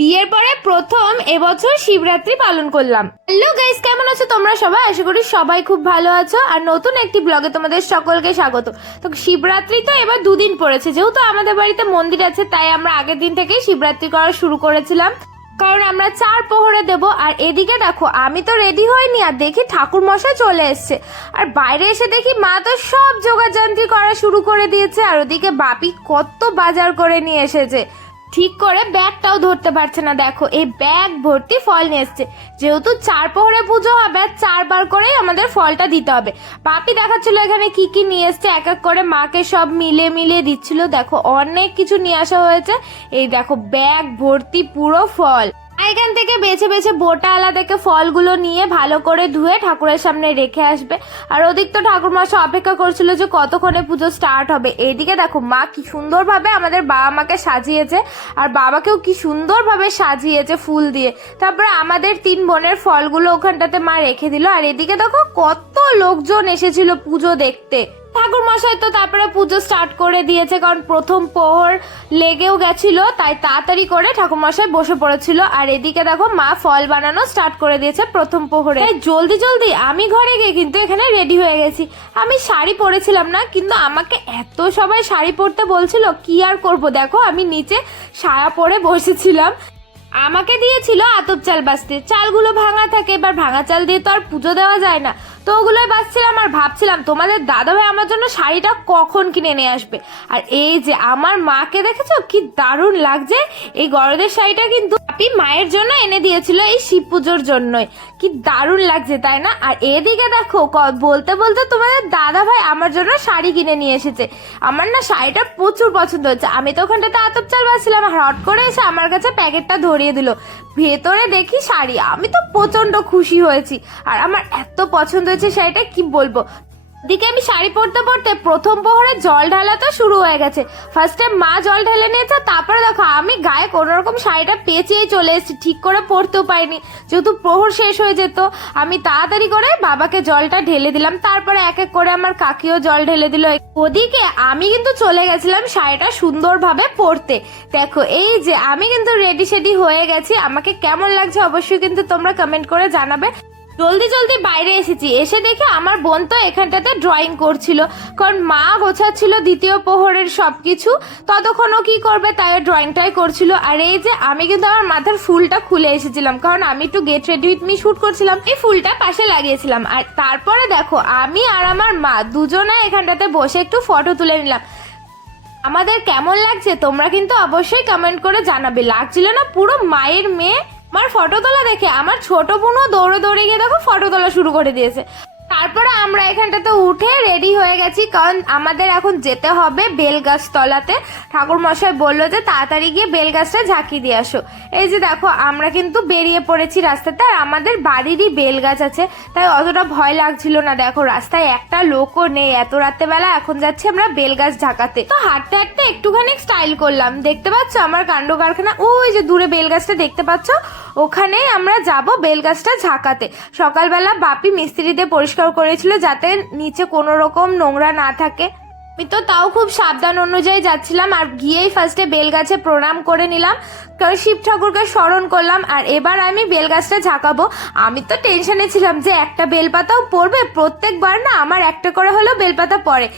বিয়ের পরে প্রথম এবছর শিবরাত্রি পালন করলাম। হ্যালো গাইস, কেমন আছো তোমরা সবাই? আশা করি সবাই খুব ভালো আছো। আর নতুন একটি ব্লগে তোমাদের সকলকে স্বাগত। তো শিবরাত্রি তো এবার দুদিন পড়েছে, যেহেতু আমাদের বাড়িতে মন্দির আছে তাই আমরা আগের দিন থেকেই শিবরাত্রি করা শুরু করেছিলাম, কারণ আমরা 4 প্রহরে দেব। আর এদিকে দেখো, আমি তো রেডি হইনি আর দেখি ঠাকুর মশাই চলে এসছে। আর বাইরে এসে দেখি মা তো সব জোগাড়যন্ত্রী করা শুরু করে দিয়েছে। আর ওদিকে বাপি কত বাজার করে নিয়ে এসেছে, ঠিক করে ব্যাগটাও ধরতে পারছে না। দেখো এই ব্যাগ ভর্তি ফল নিয়ে এসছে। যেহেতু 4 প্রহরে পুজো হবে, 4 বার করেই আমাদের ফলটা দিতে হবে। পাপি দেখাচ্ছিল এখানে কি কি নিয়ে এসছে, এক এক করে মাকে সব মিলিয়ে দিচ্ছিল। দেখো অনেক কিছু নিয়ে আসা হয়েছে। এই দেখো ব্যাগ ভর্তি পুরো ফল। এখান থেকে বেছে বেছে বোটা আলা থেকে ফলগুলো নিয়ে ভালো করে ধুয়ে ঠাকুরের সামনে রেখে আসবে। আর ওদিক তো ঠাকুর মশাই অপেক্ষা করছিল যে কতক্ষণে পুজো স্টার্ট হবে। এইদিকে দেখো মা কি সুন্দরভাবে আমাদের বাবা মাকে সাজিয়েছে, আর বাবাকেও কি সুন্দরভাবে সাজিয়েছে ফুল দিয়ে। তারপরে আমাদের 3 বোনের ফলগুলো ওখানটাতে মা রেখে দিল। আর এদিকে দেখো কত লোকজন এসেছিল পুজো দেখতে। ঠাকুর মশাই তো তারপরে পুজো স্টার্ট করে দিয়েছে, কারণ প্রথম প্রহর লেগেও গেছিল, তাই তাড়াতাড়ি করে ঠাকুর মশাই বসে পড়েছিল। আর এদিকে দেখো মা ফল বানানো স্টার্ট করে দিয়েছে প্রথম প্রহরে। জলদি আমি ঘরে গিয়ে কিন্তু এখানে রেডি হয়ে গেছি। আমি শাড়ি পরেছিলাম না, কিন্তু আমাকে এত সবাই শাড়ি পরতে বলছিল, কি আর করব। দেখো আমি নিচে সায়া পরে বসেছিলাম। আমাকে দিয়েছিল আতপ চাল বাছতে। চালগুলো ভাঙা থাকে, এবার ভাঙা চাল দিয়ে তো আর পুজো দেওয়া যায় না, তো ওগুলোই বাছছিলাম। আর ভাবছিলাম তোমাদের দাদাভাই আমার জন্য শাড়িটা কখন কিনে নিয়ে আসবে। আর এই যে আমার মাকে দেখেছো কি দারুণ লাগছে। এই গরদের শাড়িটা কিন্তু আপনি মায়ের জন্য এনে দিয়েছিল এই শিব পুজোর জন্যই। কি দারুণ লাগছে তাই না? আর এদিকে দেখো বলতে বলতে তোমাদের দাদাভাই আমার জন্য শাড়ি কিনে নিয়ে এসেছে। আমার না শাড়িটা প্রচুর পছন্দ হচ্ছে। আমি তো ওখানটাতে আতপ চাল বাছছিলাম, হট করে এসে আমার কাছে প্যাকেটটা ধরিয়ে দিল। ভেতরে দেখি শাড়ি, আমি তো প্রচন্ড খুশি হয়েছি। আর আমার এত পছন্দ হয়েছে শাড়িটা, কি বলবো। দিকে আমি শাড়ি পরতে পরতে প্রথম প্রহরে জল ঢালা তো শুরু হয়ে গেছে। ফার্স্টে মা জল ঢেলে নিয়েছে, তারপরে দেখো আমি গায়ে কোনো রকম শাড়িটা পেঁচিয়ে চলে এসেছি, ঠিক করে পরতেও পারিনি, যেহেতু প্রহর শেষ হয়ে যেত। আমি তাড়াতাড়ি করে বাবাকে জলটা ঢেলে দিলাম, তারপরে এক এক করে আমার কাকিও জল ঢেলে দিল। ওদিকে আমি কিন্তু চলে গেছিলাম শাড়িটা সুন্দরভাবে পরতে। দেখো এই যে আমি কিন্তু রেডি সেডি হয়ে গেছি। আমাকে কেমন লাগছে অবশ্যই কিন্তু তোমরা কমেন্ট করে জানাবে। জলদি বাইরে এসেছি, এসে দেখে আমার বোন তো এখানটাতে ড্রয়িং করছিল, কারণ মা গোছাচ্ছিল দ্বিতীয় প্রহরের সবকিছু, ততক্ষণও কি করবে তাই ড্রয়িংটাই করছিল। আর এই যে আমি কিন্তু আমার মাথার ফুলটা খুলে এসেছিলাম, কারণ আমি একটু get ready with me shoot করছিলাম, এই ফুলটা পাশে লাগিয়েছিলাম। আর তারপরে দেখো আমি আর আমার মা দুজনে এখানটাতে বসে একটু ফটো তুলে নিলাম। আমাদের কেমন লাগছে তোমরা কিন্তু অবশ্যই কমেন্ট করে জানাবে। লাগছিল না পুরো মায়ের মেয়ে? আমার ফটো তোলা দেখে আমার ছোট বোনও দৌড়ে গিয়ে দেখো ফটো তোলা শুরু করে দিয়েছে। তারপরে আমরা এখানটাতে উঠে রেডি হয়ে গেছি, কারণ আমাদের এখন যেতে হবে বেলগাছ তলাতে। ঠাকুর মশাই বললো যে তাড়াতাড়ি গিয়ে বেলগাছটা ঝাঁকি দিয়ে আসো। এই যে দেখো আমরা কিন্তু বেরিয়ে পড়েছি রাস্তাতে। আর আমাদের বাড়িরই বেলগাছ আছে, তাই অতটা ভয় লাগছিল না। দেখো রাস্তায় একটা লোকও নেই, এত রাত্রেবেলা এখন যাচ্ছি আমরা বেলগাছ ঝাঁকাতে। তো হাঁটতে হাঁটতে একটুখানি স্টাইল করলাম। দেখতে পাচ্ছ আমার কাণ্ড কারখানা, ওই যে দূরে বেলগাছটা দেখতে পাচ্ছ, ওখানেই আমরা যাব বেলগাছটা ঝাঁকাতে। সকালবেলা বাপি মিস্ত্রিতে পরিষ্কার করেছিল যাতে নিচে কোনো রকম নোংরা না থাকে। আমি তো তাও খুব সাবধান অনুযায়ী যাচ্ছিলাম। আর গিয়েই ফার্স্টে বেলগাছে প্রণাম করে নিলাম, কারণ শিব ঠাকুরকে স্মরণ করলাম। আর এবার আমি বেলগাছটা ঝাঁকাবো। আমি তো টেনশনে ছিলাম যে একটা বেলপাতাও পড়বে। প্রত্যেকবার না আমার একটা করে হলেও বেলপাতা পড়ে,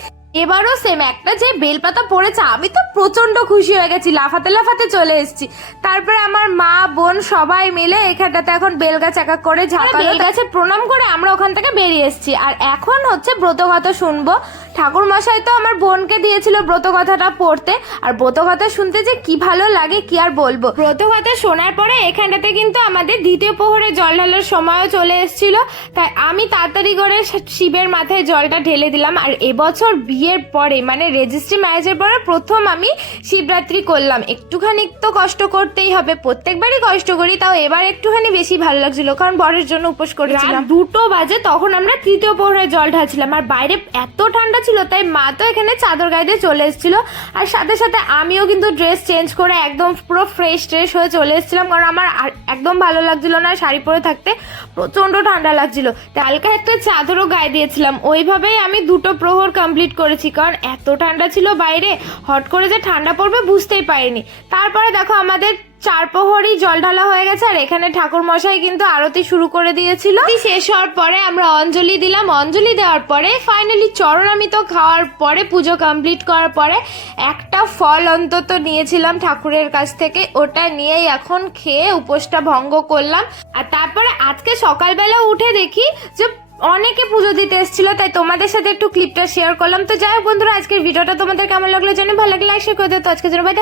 এবারও সেম একটা যে বেলপাতা পড়েছে। আমি তো প্রচন্ড খুশি হয়ে গেছি, লাফাতে চলে এসেছি। তারপরে আমার মা বোন সবাই মিলে এখানটাতে এখন বেলগাছ এক এক করে ঝাঁকালো। বেলগাছে প্রণাম করে আমরা ওখান থেকে বেরিয়ে এসেছি। আর এখন হচ্ছে ব্রতকথা শুনবো। ঠাকুর মশাই তো আমার বোনকে দিয়েছিল ব্রতকথাটা পড়তে, আর ব্রতকথা শুনতে যে কি ভালো লাগে কি আর বলবো। ব্রতকথা শোনার পরে এখানটাতে কিন্তু আমাদের দ্বিতীয় প্রহরে জল ঢালার সময়ও চলে এসেছিল, তাই আমি তাড়াতাড়ি করে শিবের মাথায় জলটা ঢেলে দিলাম। আর এবছর বিয়ের পরে মানে রেজিস্ট্রি ম্যারেজের পরে প্রথম আমি শিবরাত্রি করলাম। একটুখানি তো কষ্ট করতেই হবে, প্রত্যেকবারই কষ্ট করি, তাও এবার একটুখানি বেশি ভালো লাগছিল, কারণ বরের জন্য উপোস করেছিলাম। 2টো বাজে তখন আমরা তৃতীয় প্রহরে জল ঢালছিলাম। আর বাইরে এত ঠান্ডা ছিল, তাই মা তো এখানে চাদর গায়ে দিয়ে চলে এসেছিল। আর সাথে সাথে আমিও কিন্তু ড্রেস চেঞ্জ করে একদম পুরো ফ্রেশ হয়ে চলে এসেছিলাম, কারণ আমার একদম ভালো লাগছিল না শাড়ি পরে থাকতে, প্রচন্ড ঠান্ডা লাগছিল। তাই হালকা একটা চাদরও গায়ে দিয়েছিলাম। ওইভাবেই আমি 2টো প্রহর কমপ্লিট করেছি, কারণ এত ঠান্ডা ছিল বাইরে, হট করে যে ঠান্ডা পড়বে বুঝতেই পারিনি। তারপরে দেখো আমাদের চার প্রহরই জল ঢালা হয়ে গেছে, আর এখানে ঠাকুর মশাই কিন্তু আরতি শুরু করে দিয়েছিল। শেষ হওয়ার পরে আমরা অঞ্জলি দিলাম, অঞ্জলি দেওয়ার পরে ফাইনালি চরণামৃত খাওয়ার পরে পুজো কমপ্লিট করার পরে একটা ফল অন্তত নিয়েছিলাম ঠাকুরের কাছ থেকে, ওটা নিয়েই এখন খেয়ে উপোসটা ভঙ্গ করলাম। আর তারপরে আজকে সকালবেলা উঠে দেখি যে অনেকে পুজো দিতে এসেছিল, তাই তোমাদের সাথে একটু ক্লিপটা শেয়ার করলাম। তো যাই হোক বন্ধুরা, আজকের ভিডিওটা তোমাদের কেমন লাগলো জানি, ভালো লাগলে লাইক শেয়ার করে দিও। তো আজকের জন্য বাই।